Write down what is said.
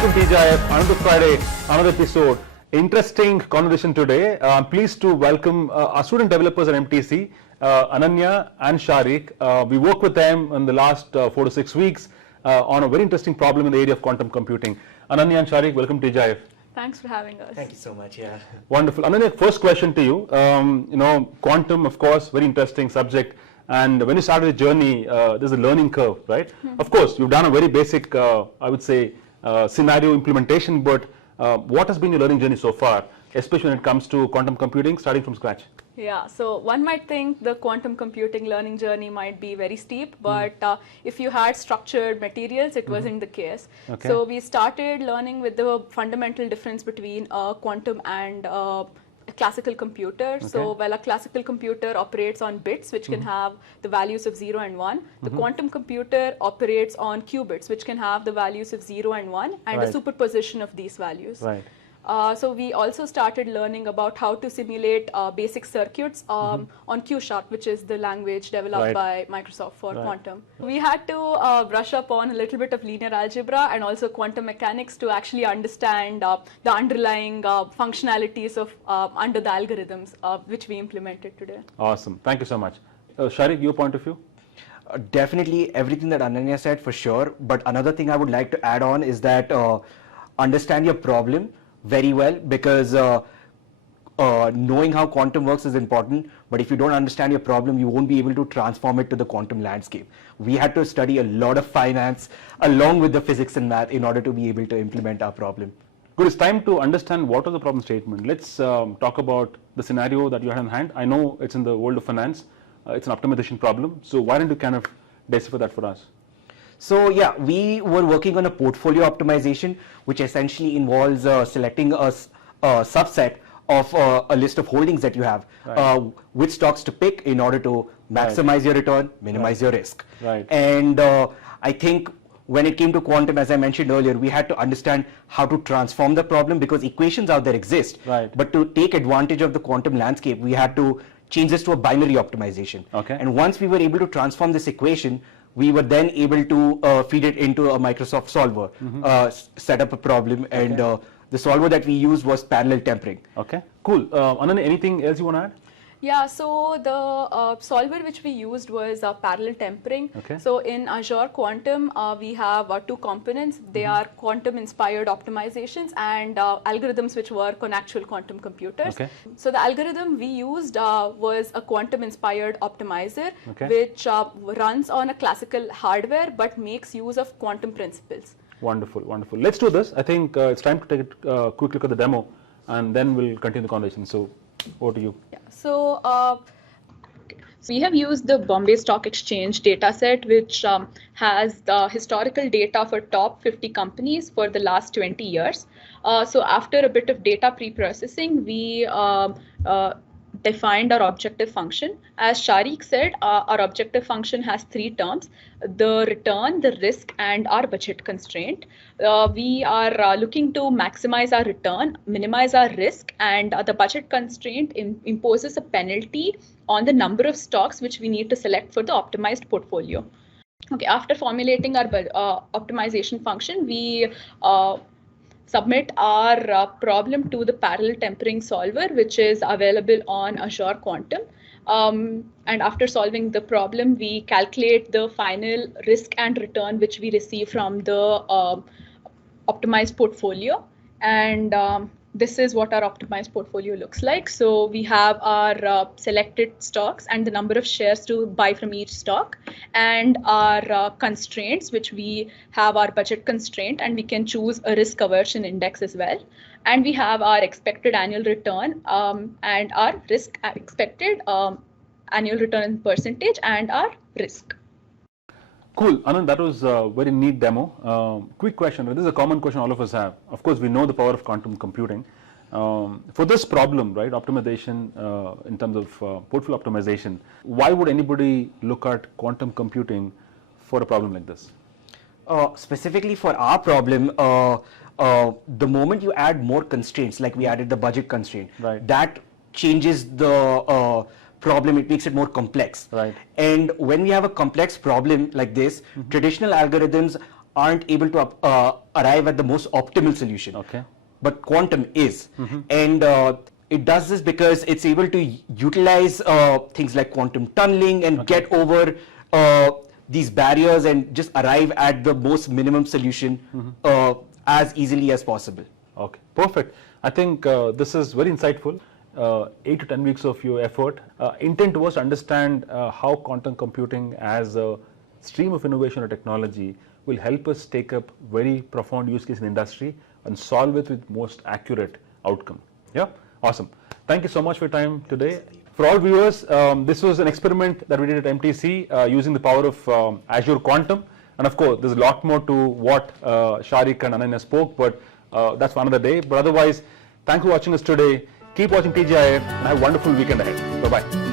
Welcome TGIF, another Friday, another episode. Interesting conversation today. I'm pleased to welcome our student developers at MTC, Ananya and Sharik. We worked with them in the last 4 to 6 weeks on a very interesting problem in the area of quantum computing. Ananya and Sharik, welcome to TGIF. Thanks for having us. Thank you so much. Yeah. Wonderful. Ananya, first question to you. Quantum, of course, very interesting subject. And when you started the journey, there's a learning curve, right? Of course, you've done a very basic, I would say, scenario implementation, but what has been your learning journey so far, especially when it comes to quantum computing, starting from scratch? Yeah, so one might think the quantum computing learning journey might be very steep, but if you had structured materials, it wasn't the case. Okay. So we started learning with the fundamental difference between quantum and a classical computer. Okay. So while a classical computer operates on bits, which can have the values of 0 and 1, the quantum computer operates on qubits, which can have the values of 0 and 1, and Right. a superposition of these values. Right. So we also started learning about how to simulate basic circuits on Q#, which is the language developed by Microsoft for quantum. We had to brush up on a little bit of linear algebra and also quantum mechanics to actually understand the underlying functionalities of under the algorithms which we implemented today. Awesome. Thank you so much. Sharik, your point of view? Definitely everything that Ananya said for sure. But another thing I would like to add on is that understand your problem very well, because knowing how quantum works is important, but if you don't understand your problem, you won't be able to transform it to the quantum landscape. We had to study a lot of finance along with the physics and math in order to be able to implement our problem. Good, it's time to understand what is the problem statement. Let's talk about the scenario that you had in hand. I know it's in the world of finance, it's an optimization problem, so why don't you kind of decipher that for us? So yeah, we were working on a portfolio optimization, which essentially involves selecting a subset of a list of holdings that you have, which stocks to pick in order to maximize your return, minimize your risk. Right. And I think when it came to quantum, as I mentioned earlier, we had to understand how to transform the problem, because equations out there exist. Right. But to take advantage of the quantum landscape, we had to change this to a binary optimization. Okay. And once we were able to transform this equation, we were then able to feed it into a Microsoft solver, set up a problem, and the solver that we used was parallel tempering. Okay, cool. Ananya, anything else you want to add? Yeah, so the solver which we used was parallel tempering. Okay. So in Azure Quantum, we have 2 components. They are quantum-inspired optimizations and algorithms which work on actual quantum computers. Okay. So the algorithm we used was a quantum-inspired optimizer, Okay. which runs on a classical hardware but makes use of quantum principles. Wonderful, wonderful. Let's do this. I think it's time to take a quick look at the demo, and then we'll continue the conversation. So, over to you. Yeah. So we have used the Bombay Stock Exchange dataset, which has the historical data for top 50 companies for the last 20 years. So after a bit of data pre-processing, we defined our objective function. As Sharik said, our objective function has 3 terms: the return, the risk, and our budget constraint. We are looking to maximize our return, minimize our risk, and the budget constraint imposes a penalty on the number of stocks which we need to select for the optimized portfolio. Okay, after formulating our optimization function, we submit our problem to the parallel tempering solver, which is available on Azure Quantum. And after solving the problem, we calculate the final risk and return which we receive from the optimized portfolio. And this is what our optimized portfolio looks like. So we have our selected stocks and the number of shares to buy from each stock, and our constraints, which we have our budget constraint, and we can choose a risk aversion index as well. And we have our expected annual return and our risk expected annual return percentage and our risk. Cool, Anand, that was a very neat demo. Quick question, this is a common question all of us have. Of course, we know the power of quantum computing. For this problem, right, optimization in terms of portfolio optimization, why would anybody look at quantum computing for a problem like this? Specifically for our problem, the moment you add more constraints, like we added the budget constraint, Right. that changes the problem, it makes it more complex. Right. And when we have a complex problem like this, traditional algorithms aren't able to arrive at the most optimal solution. Okay. But quantum is. And it does this because it's able to utilize things like quantum tunneling and get over these barriers and just arrive at the most minimum solution as easily as possible. Okay, perfect. I think this is very insightful. 8 to 10 weeks of your effort. Intent was to understand how quantum computing as a stream of innovation or technology will help us take up very profound use case in industry and solve it with most accurate outcome. Yeah, awesome. Thank you so much for your time today. For all viewers, this was an experiment that we did at MTC using the power of Azure Quantum. And of course, there's a lot more to what Sharik and Ananya spoke, but that's for another day. But otherwise, thanks for watching us today. Keep watching TGIF and have a wonderful weekend ahead. Bye-bye.